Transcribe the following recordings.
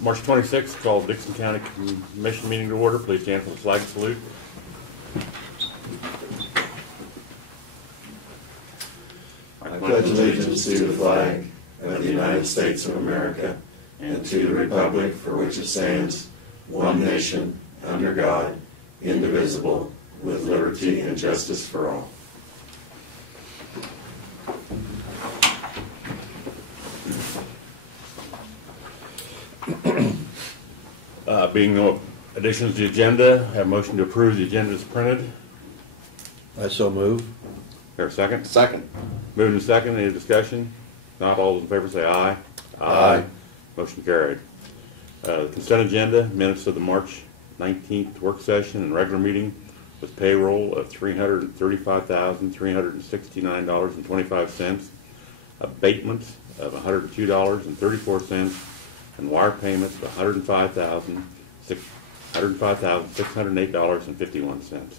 March 26th, call Dixon County Commission meeting to order. Please stand for the flag salute. I pledge allegiance to the flag of the United States of America and to the republic for which it stands, one nation, under God, indivisible, with liberty and justice for all. Being no additions to the agenda, have a motion to approve the agenda as printed. I so move. Here, a second? Second. Moving to second, any discussion? Not all those in favor say aye. Aye. Motion carried. Consent agenda, minutes of the March 19th work session and regular meeting with payroll of $335,369.25, abatements of $102.34, and wire payments of $105,608.51.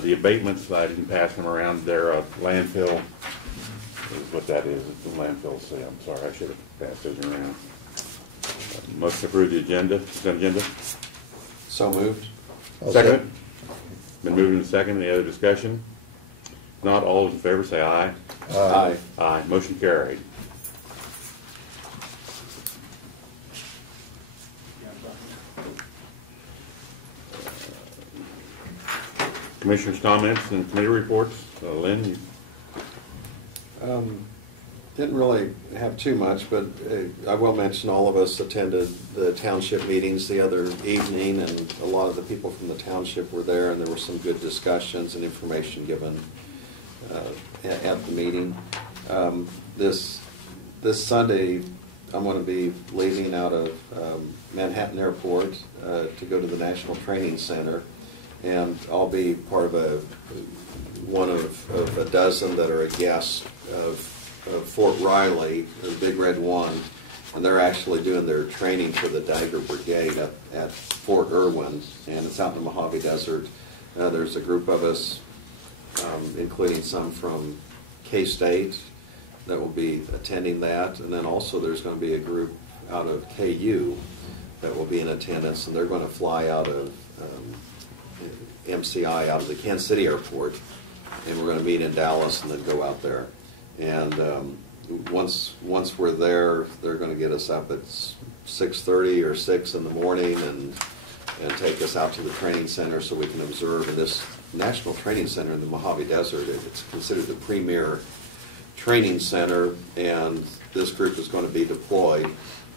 The abatements, I didn't pass them around. They're landfill, is what that is. It's the landfill sale. I'm sorry, I should have passed those around. Motion to approve the agenda, consent agenda. So moved. Second. Been moved and second. Any other discussion? Not all those in favor say aye. Aye. Aye. Motion carried. Commissioners' comments and committee reports. Lynn, you... Didn't really have too much, but I will mention all of us attended the township meetings the other evening, and a lot of the people from the township were there, and there were some good discussions and information given at the meeting. This Sunday, I'm going to be leaving out of Manhattan Airport to go to the National Training Center, and I'll be part of one of a dozen that are a guest of Fort Riley, the Big Red One, and they're actually doing their training for the Dagger Brigade up at Fort Irwin, and it's out in the Mojave Desert. There's a group of us, including some from K-State, that will be attending that, and then also there's going to be a group out of KU that will be in attendance, and they're going to fly out of MCI, out of the Kansas City Airport, and we're going to meet in Dallas and then go out there. And once we're there, they're going to get us up at 6:30 or 6 in the morning and take us out to the training center so we can observe. In this National Training Center in the Mojave Desert, it's considered the premier training center, and this group is going to be deployed.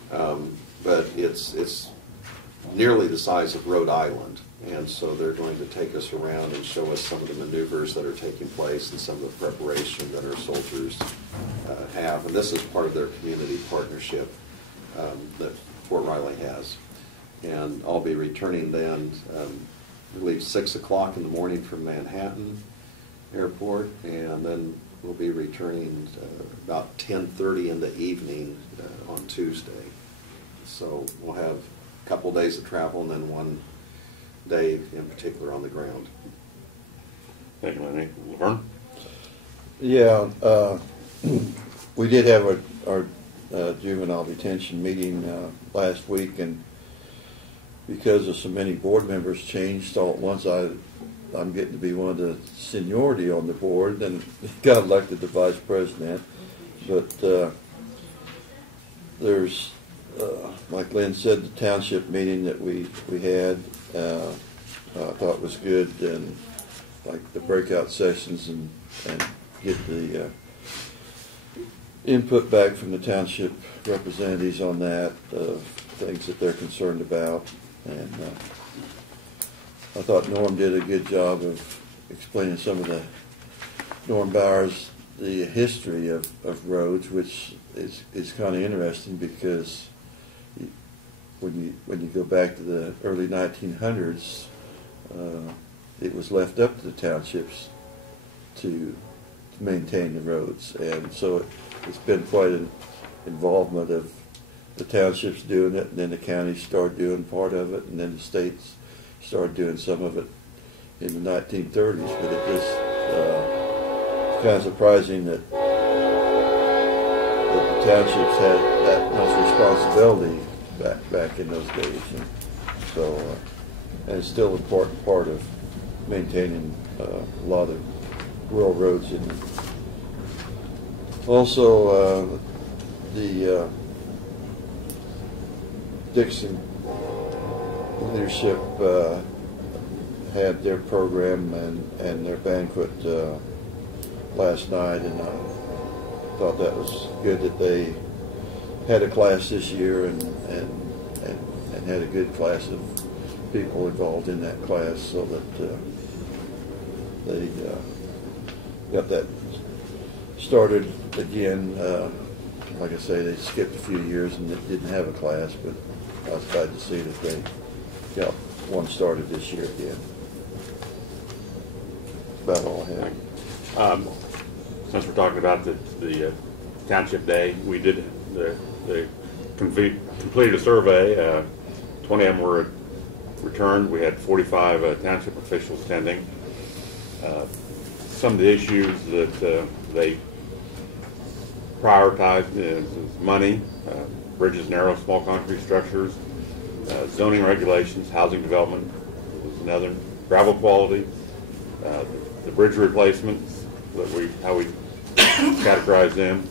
But it's nearly the size of Rhode Island. And so they're going to take us around and show us some of the maneuvers that are taking place and some of the preparation that our soldiers have. And this is part of their community partnership that Fort Riley has. And I'll be returning then, I believe 6 o'clock in the morning from Manhattan Airport, and then we'll be returning about 10:30 in the evening on Tuesday. So we'll have a couple days of travel and then one day in particular on the ground. Thank you, Lenny. Laverne? Yeah, we did have our juvenile detention meeting last week, and because of so many board members changed all at once, I'm getting to be one of the seniority on the board, and got elected the vice president. But there's, like Lynn said, the township meeting that we had, I thought was good, and like the breakout sessions and get the input back from the township representatives on that, things that they're concerned about. And I thought Norm did a good job of explaining some of Norm Bowers, the history of roads, which is kind of interesting because when you go back to the early 1900s, it was left up to the townships to maintain the roads, and so it's been quite an involvement of the townships doing it, and then the counties started doing part of it, and then the states started doing some of it in the 1930s. But it just it's kind of surprising that that the townships had that much responsibility back in those days. And so, and it's still an important part of maintaining a lot of rural roads. And also, the Dixon leadership had their program and their banquet last night, and I thought that was good that they had a class this year and had a good class of people involved in that class, so that they got that started again. Like I say, they skipped a few years and didn't have a class, but I was glad to see that they got one started this year again. That's about all I have. Since we're talking about the Township Day, we did completed a survey. 20 of them were returned. We had 45 township officials attending. Some of the issues that they prioritized is money, bridges, narrow, small concrete structures, zoning regulations, housing development was another, gravel quality, the bridge replacements, how we categorize them.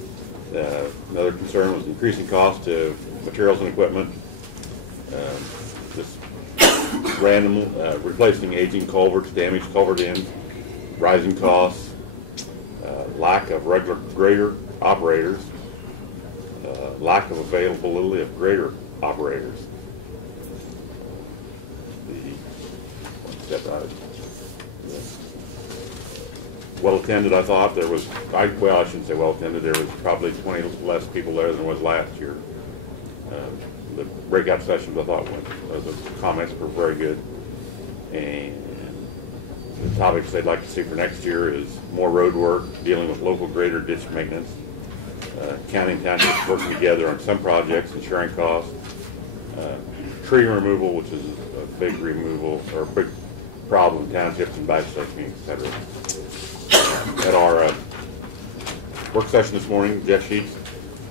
Another concern was increasing cost of materials and equipment, just random replacing aging culverts, damaged culvert ends, rising costs, lack of regular grader operators, lack of availability of grader operators. Well attended, I thought. There was, well, I shouldn't say well attended. There was probably 20 less people there than was last year. The breakout sessions, I thought, the comments were very good. And the topics they'd like to see for next year is more road work, dealing with local grader ditch maintenance, county and townships working together on some projects and sharing costs, tree removal, which is a big removal or a big problem in townships and bisecting, etc. At our work session this morning, Jeff Sheets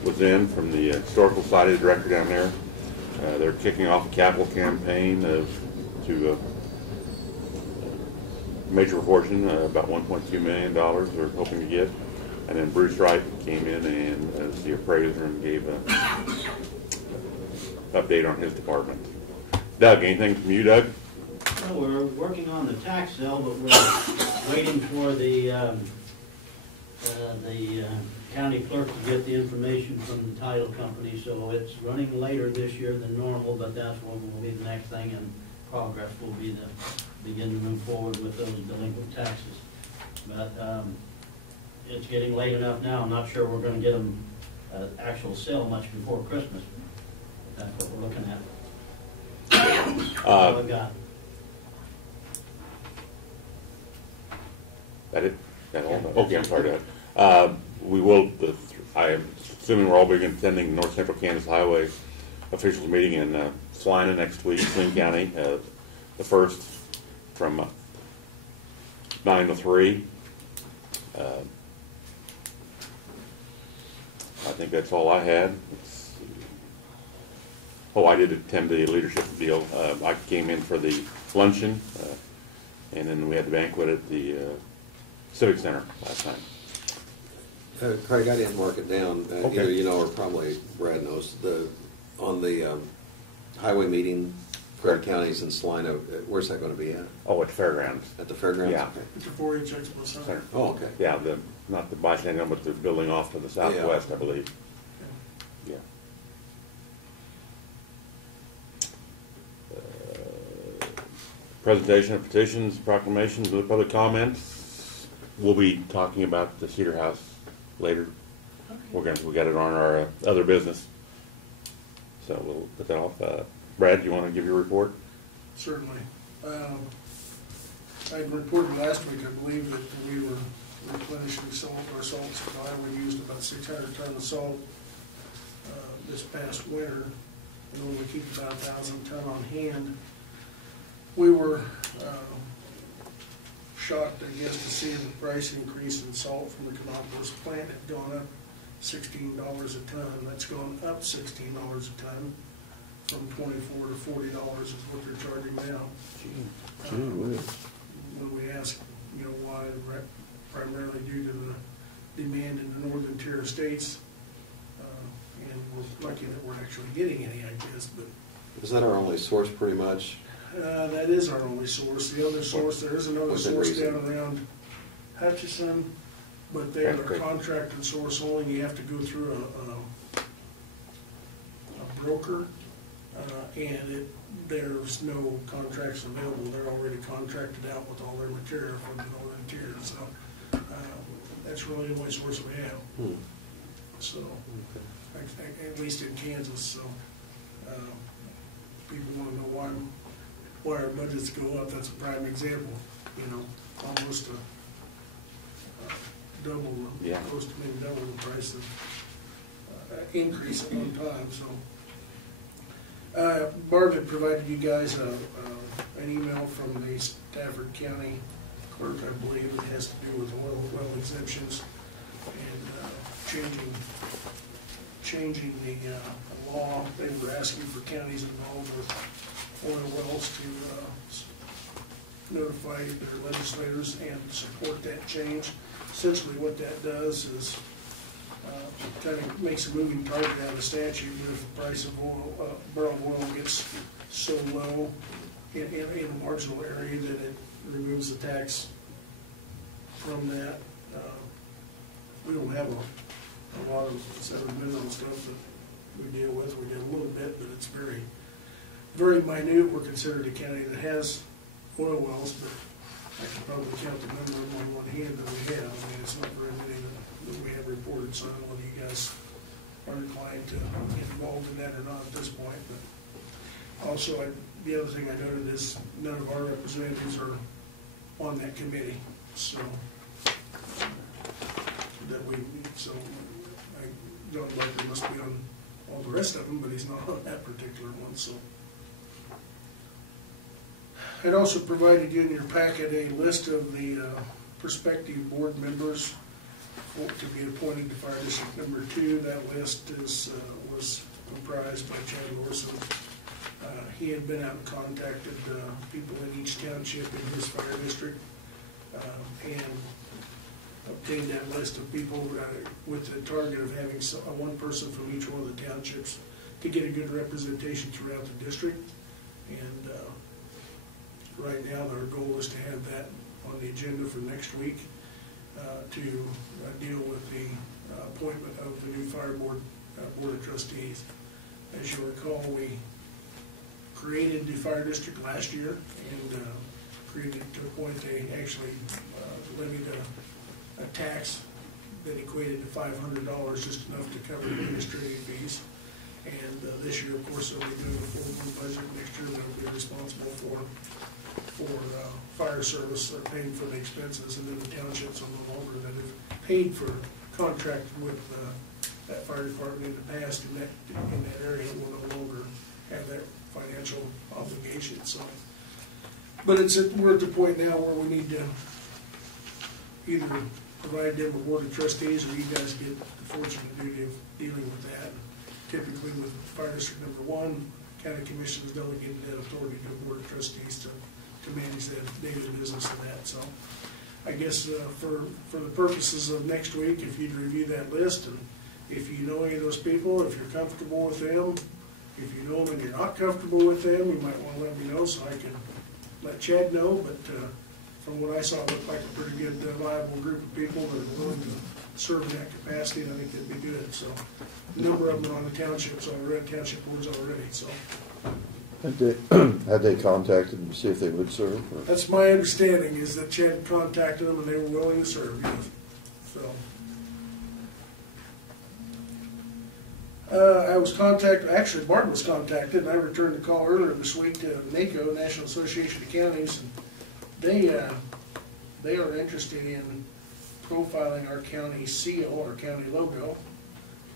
was in from the Historical Society, the director down there. They're kicking off a capital campaign to major proportion, about $1.2 million they're hoping to get. And then Bruce Wright came in and as the appraiser and gave an update on his department. Doug, anything from you, Doug? Well, we're working on the tax sale, but we're waiting for the county clerk to get the information from the title company. So it's running later this year than normal, but that's what will be the next thing, and progress will be to begin to move forward with those delinquent taxes. But it's getting late enough now. I'm not sure we're going to get them actual sale much before Christmas. That's what we're looking at. That's all I've got. That it? That all? Okay, I'm sorry, Doug. We will, I am assuming we're all being attending the North Central Kansas Highway officials meeting in Salina next week, Saline County, the first from 9 to 3. I think that's all I had. I did attend the leadership deal. I came in for the luncheon, and then we had the banquet at the Civic Center last night. Craig, I didn't mark it down. Okay. Either you know or probably Brad knows. On the highway meeting for the counties in Salina, where's that going to be at? Oh, at the fairgrounds. At the fairgrounds? Yeah. Okay. It's a 4-H expo center. Center. Oh, okay. Yeah, not the bicentennial, but the building off to the southwest, I believe. Yeah. Presentation of petitions, proclamations, and public comments. We'll be talking about the Cedar House later. We got it on our other business, so we'll put that off. Brad, do you want to give your report? Certainly. I had reported last week, I believe, that we were replenishing our salt supply. We used about 600 tons of salt this past winter in order to keep about 1,000 ton on hand. We were shocked, I guess, to see the price increase in salt from the Canopolis plant had gone up $16 a ton. That's gone up $16 a ton from $24 to $40 is what they're charging now. Gee whiz. When we ask, you know, why, primarily due to the demand in the northern tier of states, and we're lucky that we're actually getting any, I guess, but Is that our only source pretty much? that is our only source. The other source, there is another Within source reason. down around Hutchison, but they are Okay. contracted source only. You have to go through a broker, and there's no contracts available. They're already contracted out with all their material from the northern tier, so that's really the only source we have. Hmm. So, at least in Kansas, so people want to know why our budgets go up. That's a prime example, you know, almost double, Yeah. close to maybe double the price of increase at one time, so. Barb had provided you guys an email from the Stafford County clerk, I believe. It has to do with oil exemptions and changing the law. They were asking for counties involved with oil wells to notify their legislators and support that change. Essentially what that does is kind of makes a moving target out of the statute, but if the price of oil, barrel of oil gets so low in a marginal area that it removes the tax from that. We don't have a lot of southern mineral stuff that we deal with. We did a little bit, but it's very, very minute. We're considered a county that has oil wells, but I can probably count the number of them on one hand that we have. I mean, it's not very many that we have reported, so I don't know whether you guys are inclined to get involved in that or not at this point. But also, the other thing I noted is none of our representatives are on that committee, so John Barker must be on all the rest of them, but he's not on that particular one, so. I'd also provided you in your packet a list of the prospective board members to be appointed to Fire District Number 2. That list was comprised by Chad Lorson. He had been out and contacted people in each township in his fire district and obtained that list of people with the target of having one person from each one of the townships to get a good representation throughout the district. And right now, our goal is to have that on the agenda for next week to deal with the appointment of the new fire board of trustees. As you recall, we created the fire district last year and created to a point they actually levied a tax that equated to $500, just enough to cover administrative fees. And this year, of course, they'll be doing a full budget. Next year, they'll be responsible for fire service. They're paying for the expenses, and then the townships are no longer that have paid for contracting with that fire department in the past in that area will no longer have that financial obligation. So, but we're at the point now where we need to either provide them a board of trustees, or you guys get the fortunate duty of dealing with that. Typically with Fire District Number 1, County Commission has delegated that authority to a board of trustees to manage that daily business of that. So I guess for the purposes of next week, if you'd review that list, and if you know any of those people, if you're comfortable with them, if you know them and you're not comfortable with them, you might want to let me know so I can let Chad know. But from what I saw, it looked like a pretty good, viable group of people that are willing to serve in that capacity, and I think that'd be good. So a number of them are on the townships already, township boards already. So Had they contacted them to see if they would serve? Or? that's my understanding, is that Chad contacted them and they were willing to serve. Yes. So I was contacted. Actually, Barton was contacted, and I returned the call earlier this week to NACO, National Association of Counties. They are interested in profiling our county seal, our county logo,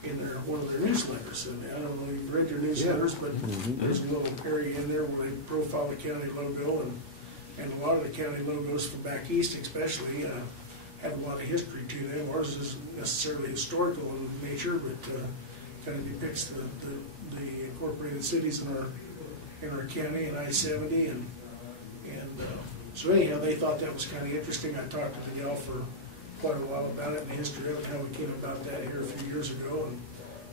in one of their newsletters. And I don't know if you've read their newsletters, but there's a little area in there where they profile the county logo, and a lot of the county logos from back east especially have a lot of history to them. Ours isn't necessarily historical in nature, but kind of depicts the incorporated cities in our county and I-70 and so anyhow, they thought that was kind of interesting. I talked to the gal for quite a while about it and the history of it, how we came about that here a few years ago,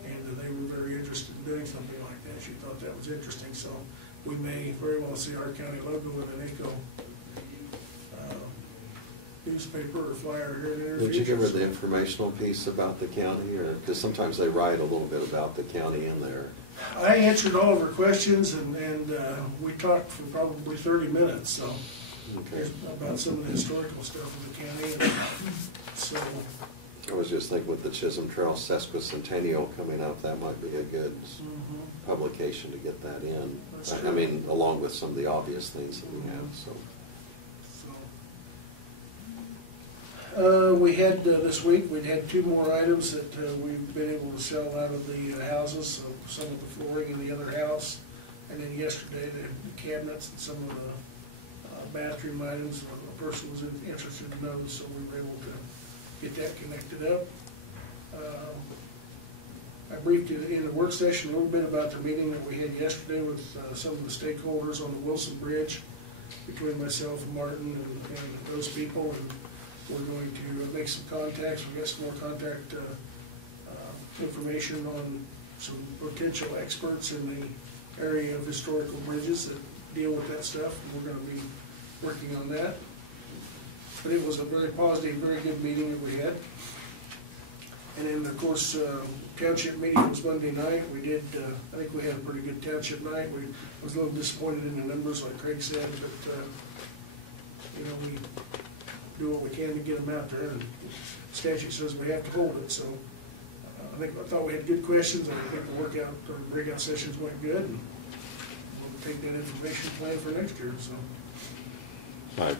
and they were very interested in doing something like that. She thought that was interesting, so we may very well see our county logo in an ACO newspaper or flyer here in the near future. Did you give her the informational piece about the county, or, because sometimes they write a little bit about the county in there? I answered all of her questions, and we talked for probably 30 minutes, so Okay. about some of the historical stuff of the county. And so, I was just thinking with the Chisholm Trail sesquicentennial coming up, that might be a good publication to get that in. That's I true. mean, along with some of the obvious things that we have, so. we had this week, we'd had 2 more items that we've been able to sell out of the houses, so some of the flooring in the other house, and then yesterday the cabinets and some of the bathroom items. A person was interested in those, so we were able to get that connected up. I briefed you in the work session a little bit about the meeting that we had yesterday with some of the stakeholders on the Wilson Bridge, between myself and Martin and those people, and we're going to make some contacts. We've got some more contact information on some potential experts in the area of historical bridges that deal with that stuff, and we're going to be working on that. But it was a very positive, very good meeting that we had. And then, of course, township meeting was Monday night. We did, I think we had a pretty good township night. I was a little disappointed in the numbers, like Craig said, but, you know, we do what we can to get them out there, and statute says we have to hold it, so I thought we had good questions, and I think the breakout sessions went good, and we'll take that information plan for next year, so. I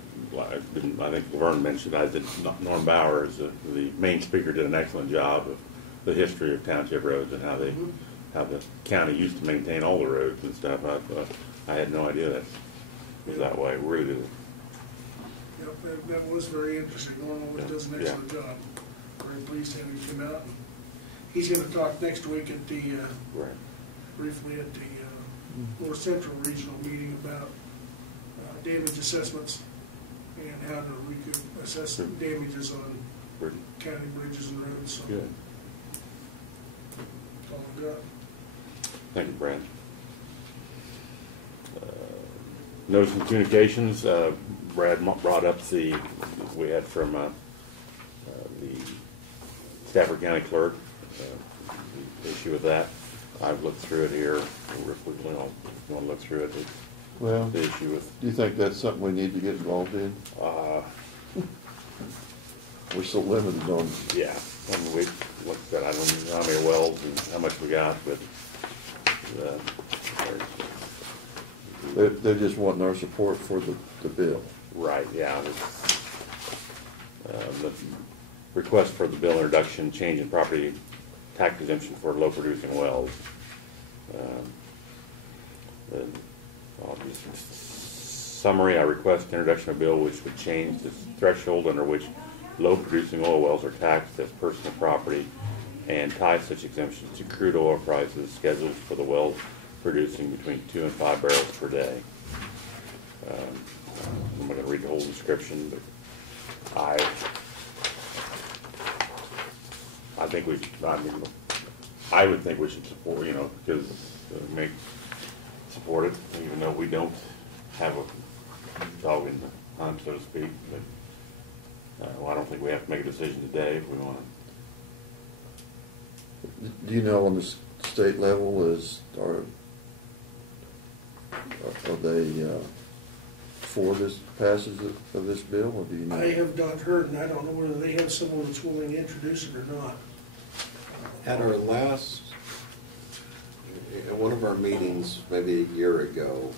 think Laverne mentioned, Norm Bowers, the main speaker, did an excellent job of the history of township roads and how how the county used to maintain all the roads and stuff. I had no idea that was that way. Really. Yep, that was very interesting. Norm always does an excellent job. Very pleased to have him come out. And he's going to talk next week at the briefly at the North Central Regional meeting about damage assessments and how to assess damages on county bridges and roads. So Good. that's all I've got. Thank you, Brad. Notice and communications, Brad brought up we had from the Stafford County Clerk, the issue with that. I've looked through it here. If we want to look through it, Well, the issue with, do you think that's something we need to get involved in? We're so limited on, yeah, I mean, we looked at, I don't know how many wells and how much we got, but they're just wanting our support for the bill. right, yeah. The request for the bill introduction, change in property tax exemption for low producing wells. Summary, I request introduction of bill which would change the threshold under which low producing oil wells are taxed as personal property and tie such exemptions to crude oil prices scheduled for the wells producing between 2 and 5 barrels per day. I'm not going to read the whole description, but I would think we should support, because support it, even though we don't have a dog in the hunt, so to speak. But I don't think we have to make a decision today if we want to. Do you know on the state level are they for this passage of this bill, or do you know? I have not heard, and I don't know whether they have someone that's willing to introduce it or not. At our last, at one of our meetings, maybe a year ago,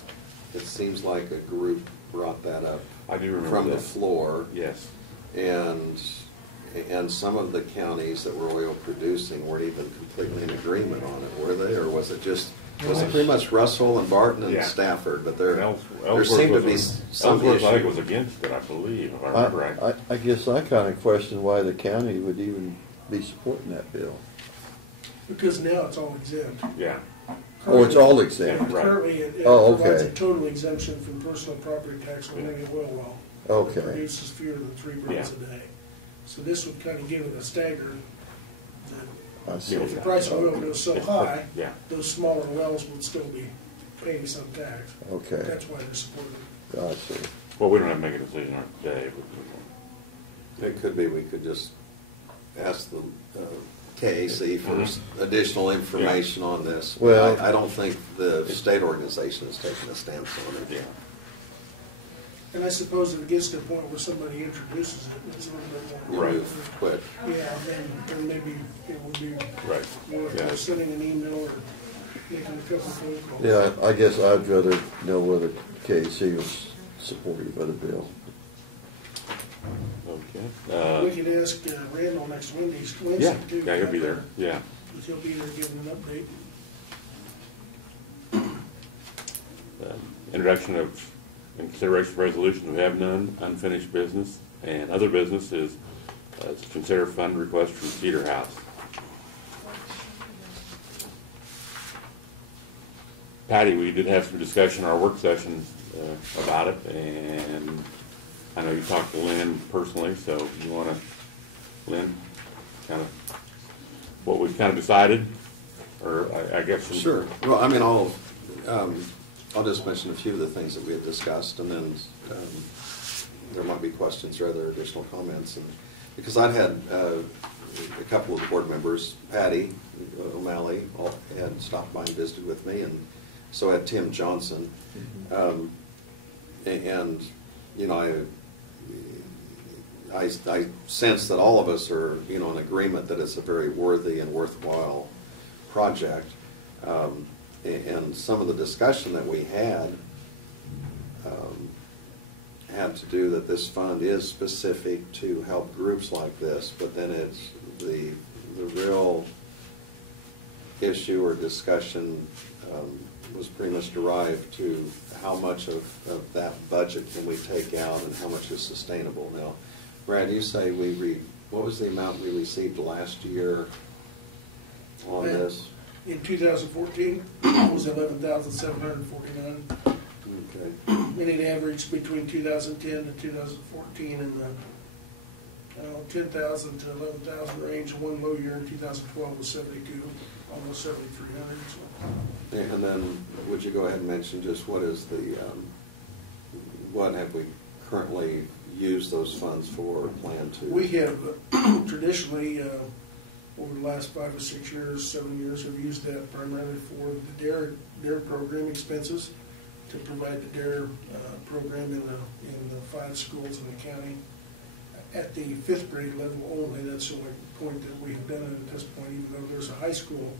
it seems like a group brought that up. I do remember from that. the floor. Yes. And some of the counties that were oil producing weren't even completely in agreement on it, were they? Or was it just Was it pretty much Russell and Barton and Yeah. Stafford, but And there Ellsworth seemed to was be some Ellsworth, I think, issue. was against it, I believe, if I remember right. I guess I kind of question why the county would even be supporting that bill. Because now it's all exempt. Yeah, Oh, it's all exempt. Right. Currently, it Oh, provides a okay. total exemption from personal property tax on any oil well. Okay. That produces fewer than 3 barrels a day. So this would kind of give it a stagger that I see. if the price of oil goes so It's high, yeah. those smaller wells would still be paying some tax. Okay, That's why they're supporting it. I see. Well, we don't have to make a decision on it today, but It could be, we could just ask the KAC for additional information on this. Well- I don't think the state organization has taken a stance on it. yeah. And I suppose if it gets to a point where somebody introduces it, it's a little bit more. Right. Move quick. Yeah, then maybe it would be Right. worth Yeah. sending an email or making a couple phone calls. Yeah, I guess I'd rather know whether KC was supportive of the bill. Okay. We could ask Randall next Yeah, Wednesday too. yeah, he'll be there, yeah. He'll be there giving an update. Introduction of, and consideration of resolution, we have none. Unfinished business, and other business is to consider fund request from Cedar House. Patty, we did have some discussion in our work session about it, and I know you talked to Lynn personally, so you want to, Lynn, kind of what we've kind of decided, or I guess. Sure. Well, I mean, I'll just mention a few of the things that we had discussed, and then there might be questions or other additional comments. And because I'd had a couple of board members, Patty O'Malley, all had stopped by and visited with me, and so had Tim Johnson. And you know, I sense that all of us are, you know, in agreement that it's a very worthy and worthwhile project. And some of the discussion that we had to do that this fund is specific to help groups like this, but then it's the real issue or discussion was pretty much derived to how much of that budget can we take out and how much is sustainable. Now, Brad, you say what was the amount we received last year on this? In 2014, it was 11,749. Okay. And it averaged between 2010 to 2014 in the 10,000 to 11,000 range. One low year in 2012 was 72, almost 7,300. So. And then, would you go ahead and mention just what is what have we currently used those funds for or plan to? We have traditionally, over the last 5 or 6 years, 7 years, have used that primarily for the DARE program expenses, to provide the DARE program in the 5 schools in the county. At the 5th grade level only, that's the only point that we have done it at this point, even though there's a high school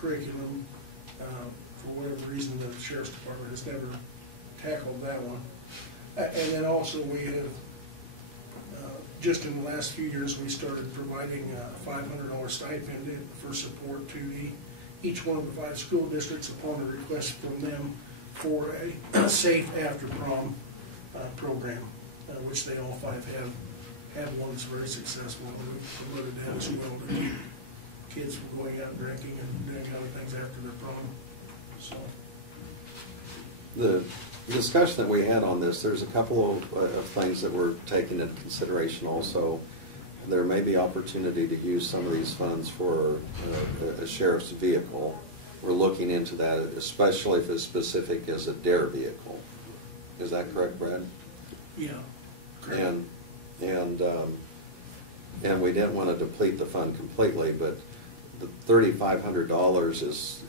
curriculum. For whatever reason, the Sheriff's Department has never tackled that one. And then also we have, just in the last few years, we started providing a $500 stipend for support to each one of the 5 school districts upon a request from them for a safe after prom program, which they all 5 have had one that's very successful, and we've promoted that as well to keep kids from going out drinking and doing other things after their prom. So. The discussion that we had on this, there's a couple of things that we're taking into consideration also. There may be opportunity to use some of these funds for a sheriff's vehicle. We're looking into that, especially if it's specific as a DARE vehicle. Is that correct, Brad? Yeah. Correct. And we didn't want to deplete the fund completely, but the $3,500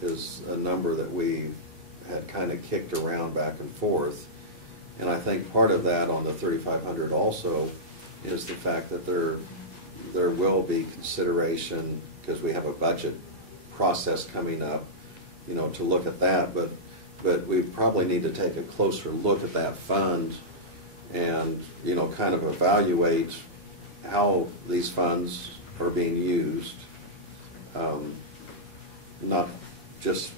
is a number that we had kind of kicked around back and forth. And I think part of that on the $3,500 also is the fact that there will be consideration, because we have a budget process coming up, you know, to look at that, but we probably need to take a closer look at that fund and, you know, kind of evaluate how these funds are being used. Not just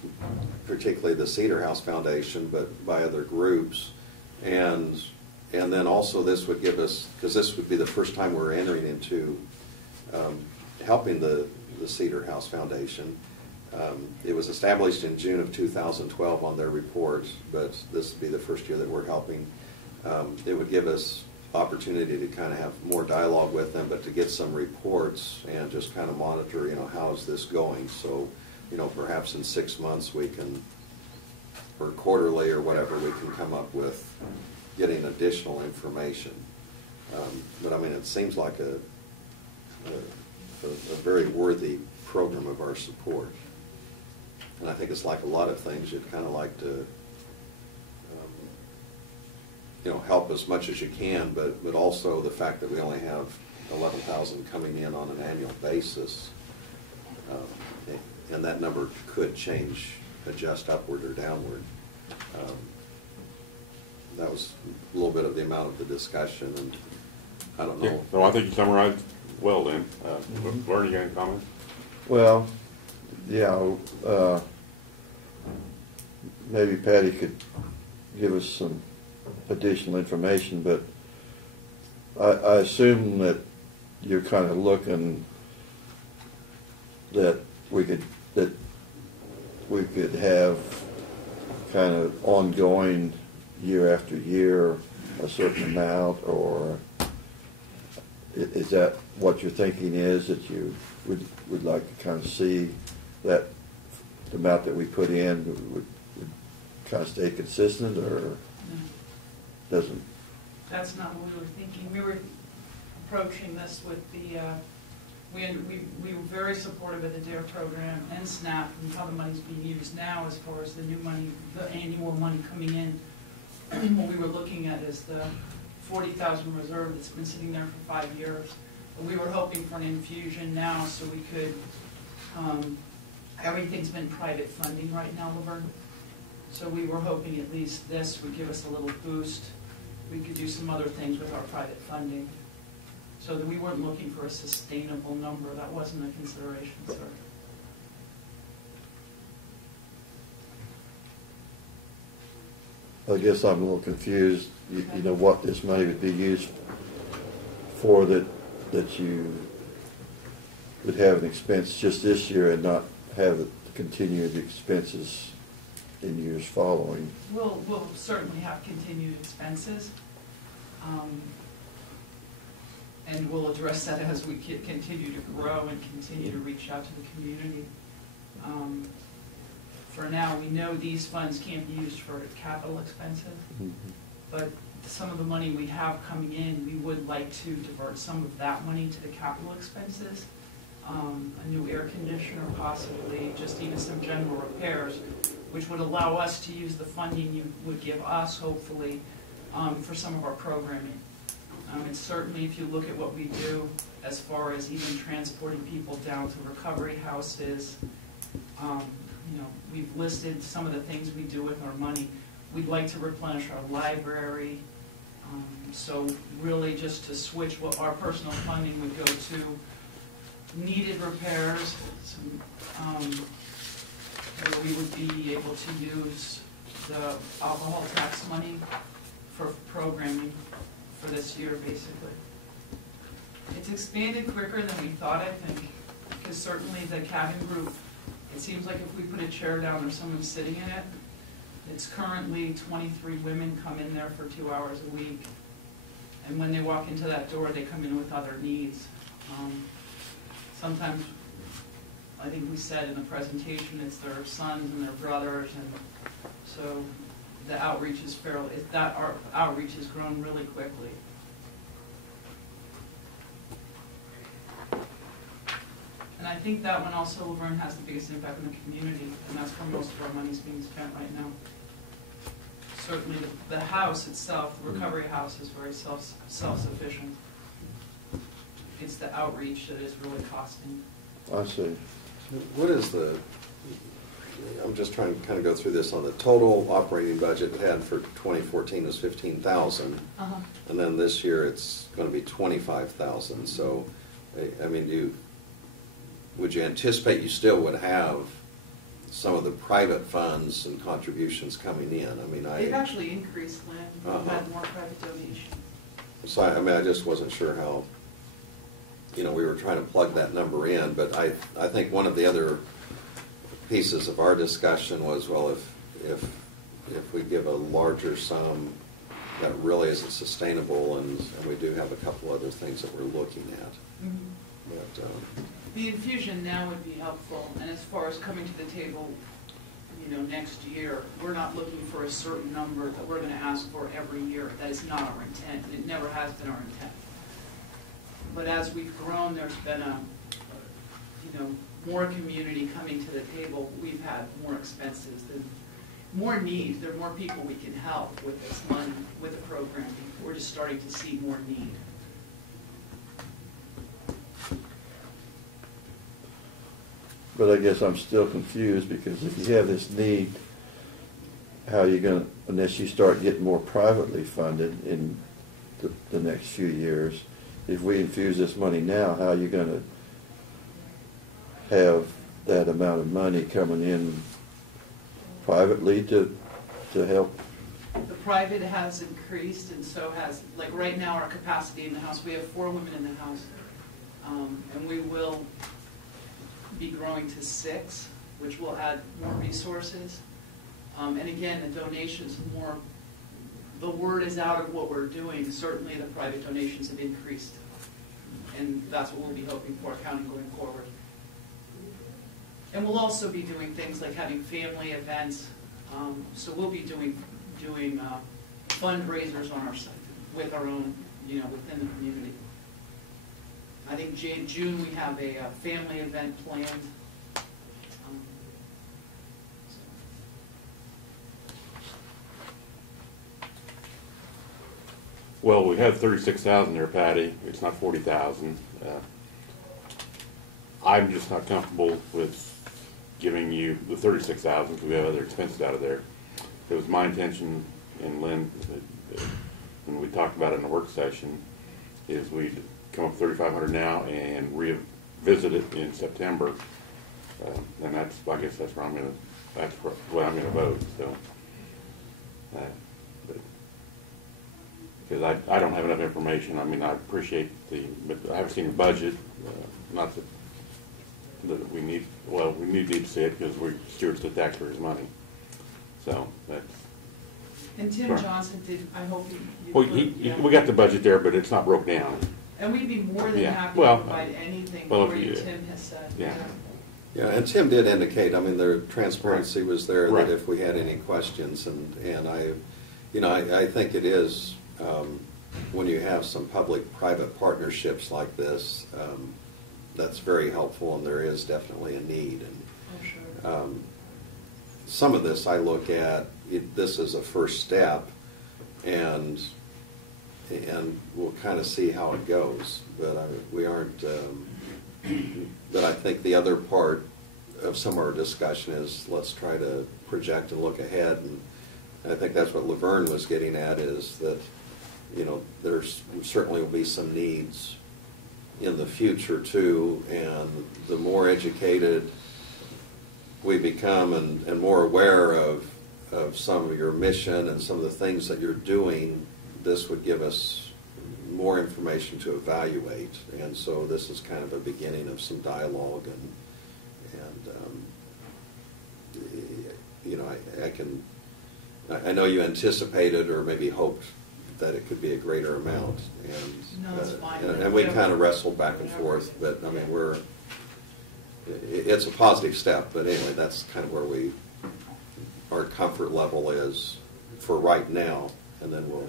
particularly the Cedar House Foundation, but by other groups. And then also this would give us, because this would be the first time we're entering into helping the Cedar House Foundation. It was established in June of 2012 on their report, but this would be the first year that we're helping. It would give us opportunity to kind of have more dialogue with them, but to get some reports and just kind of monitor, you know, how is this going? So, you know, perhaps in 6 months we can, or quarterly or whatever, we can come up with getting additional information. But I mean, it seems like a very worthy program of our support. And I think it's like a lot of things, you'd kind of like to, you know, help as much as you can, but also the fact that we only have 11,000 coming in on an annual basis, and that number could change, adjust upward or downward. That was a little bit of the amount of the discussion, and I don't Yeah, know. so I think you summarized well then. Vern, you got any comments? Well, yeah, maybe Patty could give us some additional information, but I assume that you're kind of looking that we could have kind of ongoing year after year a certain amount, or is that what your thinking is, that you would like to kind of see that the amount that we put in would kind of stay consistent, or doesn't? That's not what we were thinking. We were approaching this with the, we were very supportive of the DARE program and SNAP and how the money's being used now as far as the new money, the annual money coming in. What we were looking at is the 40,000 reserve that's been sitting there for 5 years. But we were hoping for an infusion now so we could, everything's been private funding right now, Laverne. So we were hoping at least this would give us a little boost. We could do some other things with our private funding. So that we weren't looking for a sustainable number. That wasn't a consideration, sir. I guess I'm a little confused, you know, what this money would be used for, that you would have an expense just this year and not have it continue the expenses in years following. We'll certainly have continued expenses. And we'll address that as we continue to grow and continue to reach out to the community. For now, we know these funds can't be used for capital expenses, but some of the money we have coming in, we would like to divert some of that money to the capital expenses. A new air conditioner possibly, just even some general repairs, which would allow us to use the funding you would give us, hopefully, for some of our programming. And certainly if you look at what we do as far as even transporting people down to recovery houses, you know, we've listed some of the things we do with our money. We'd like to replenish our library. So really just to switch what our personal funding would go to needed repairs, where we would be able to use the alcohol tax money for programming for this year, basically. It's expanded quicker than we thought, I think, because certainly the cabin group, it seems like if we put a chair down or someone's sitting in it, it's currently 23 women come in there for 2 hours a week. And when they walk into that door, they come in with other needs. Sometimes, I think we said in the presentation, it's their sons and their brothers, and so the outreach is fairly, our outreach has grown really quickly. And I think that one also, Laverne, has the biggest impact on the community, and that's where most of our money is being spent right now. Certainly the house itself, the recovery house, is very self-sufficient. It's the outreach that is really costing. I see. What is the, I'm just trying to kind of go through this, on the total operating budget we had for 2014 was 15,000. And then this year it's going to be 25,000. So, I mean, would you anticipate you still would have some of the private funds and contributions coming in. I mean, They've actually increased, Lynn. We've had more private donations. So I mean, I just wasn't sure how, we were trying to plug that number in, but I think one of the other pieces of our discussion was, well, if we give a larger sum, that really isn't sustainable, and we do have a couple other things that we're looking at. Mhm. But, The infusion now would be helpful, and as far as coming to the table, next year, we're not looking for a certain number that we're gonna ask for every year. That is not our intent, and it never has been our intent. But as we've grown, there's been more community coming to the table. We've had more expenses, more need. There are more people we can help with this money, with the program. We're just starting to see more need. But I guess I'm still confused, because if you have this need, how are you gonna, unless you start getting more privately funded in the next few years, if we infuse this money now, how are you gonna have that amount of money coming in privately to help? The private has increased, and so has, like right now, our capacity in the house, we have 4 women in the house. And we will be growing to 6, which will add more resources. And again, the donations the word is out of what we're doing. Certainly the private donations have increased. And that's what we'll be hoping for, counting going forward. And we'll also be doing things like having family events. So we'll be doing fundraisers on our site with our own, within the community. I think June we have a family event planned. Well, we have 36,000 there, Patty. It's not 40,000. I'm just not comfortable with giving you the 36,000 because we have other expenses out of there. It was my intention, and Lynn, when we talked about it in the work session, is we'd come up with 3,500 now and revisit it in September. And I guess that's where that's what I'm gonna vote. So, because I don't have enough information. I mean, I appreciate but I haven't seen the budget. Not that we need. Well, we need to see it because we're stewards of the taxpayers' money. So that's. And Tim Sure. Johnson did. I hope you. Well, we got the budget there, but it's not broke down. And we'd be more than Yeah. happy Well, to provide anything well, for if you, you- Tim has said. Yeah. Yeah, and Tim did indicate, I mean, the transparency was there, Right. that if we had any questions, and I think it is, when you have some public-private partnerships like this, that's very helpful, and there is definitely a need. And Oh, sure. some of this I look at, this is a first step, and we'll kind of see how it goes. But we aren't. But I think the other part of some of our discussion is let's try to project and look ahead, and I think that's what Laverne was getting at, is that there's certainly will be some needs in the future too, and the more educated we become and more aware of some of your mission and some of the things that you're doing, this would give us more information to evaluate. And so this is kind of a beginning of some dialogue, and I know you anticipated or maybe hoped that it could be a greater amount, and No, that's fine. and we kind of wrestled back and forth, but I mean it's a positive step. But anyway, that's kind of where our comfort level is for right now, and then we'll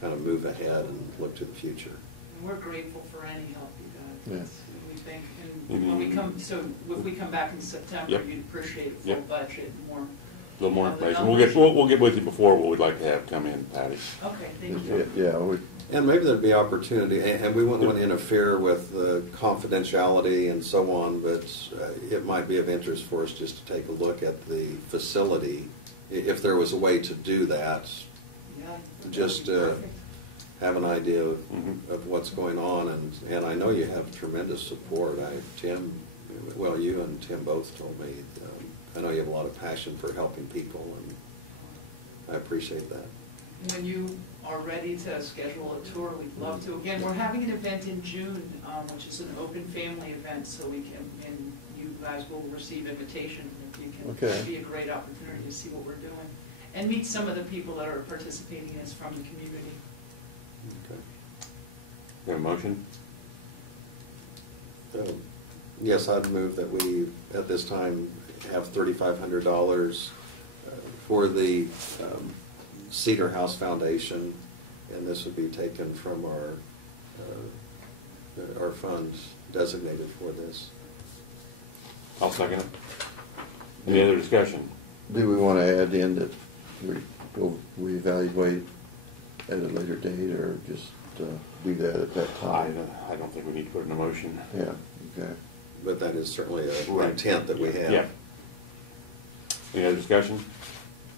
kind of move ahead and look to the future. And we're grateful for any help you guys. Yes. We think, and when we come, so if we come back in September, Yep. you'd appreciate a full Yep. budget and more. A little more of the information. numbers. We'll get with you before what we'd like to have come in, Patty. Okay, thank you. Yeah, And maybe there'd be opportunity, and we wouldn't want to interfere with confidentiality and so on, but it might be of interest for us just to take a look at the facility, if there was a way to do that, Yeah, just that'd be perfect. have an idea Mhm. of what's going on. And I know you have tremendous support. Tim well, you and Tim both told me, I know you have a lot of passion for helping people, and I appreciate that. When you are ready to schedule a tour, we'd love to. Again, we're having an event in June, which is an open family event, so we can, and you guys will receive invitations. If you can, Okay. it'd be a great opportunity to see what we're doing and meet some of the people that are participating in this from the community. Okay. Got a motion? Yes, I'd move that we, at this time, have $3,500 for the Cedar House Foundation, and this would be taken from our funds designated for this. I'll second it. Any other discussion? Do we want to add in that we go reevaluate at a later date, or just leave that at that time? I don't think we need to put it in a motion. Yeah, okay. But that is certainly an Right. intent that we have. Yeah. Any other discussion?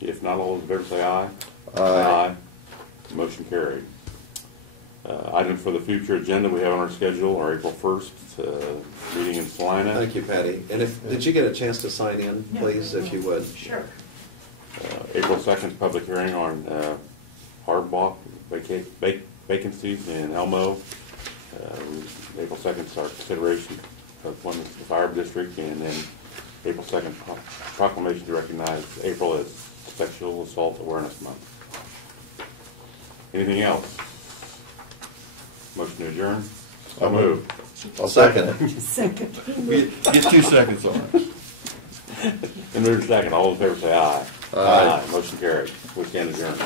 If not, all those in favor say aye. Aye. Motion carried. Items for the future agenda we have on our schedule are April 1st, meeting in Salina. Thank you, Patty. And did you get a chance to sign in, please, if you would? Sure. April 2nd, public hearing on Hardbach vacancies in Elmo. April 2nd is our consideration of appointments to the fire district, and then April 2nd proclamation to recognize April as Sexual Assault Awareness Month. Anything else? Motion to adjourn? So moved. I'll second. Get 2 seconds on it. And move to second. All those in favor say aye. Aye. Motion carried. We stand adjourned.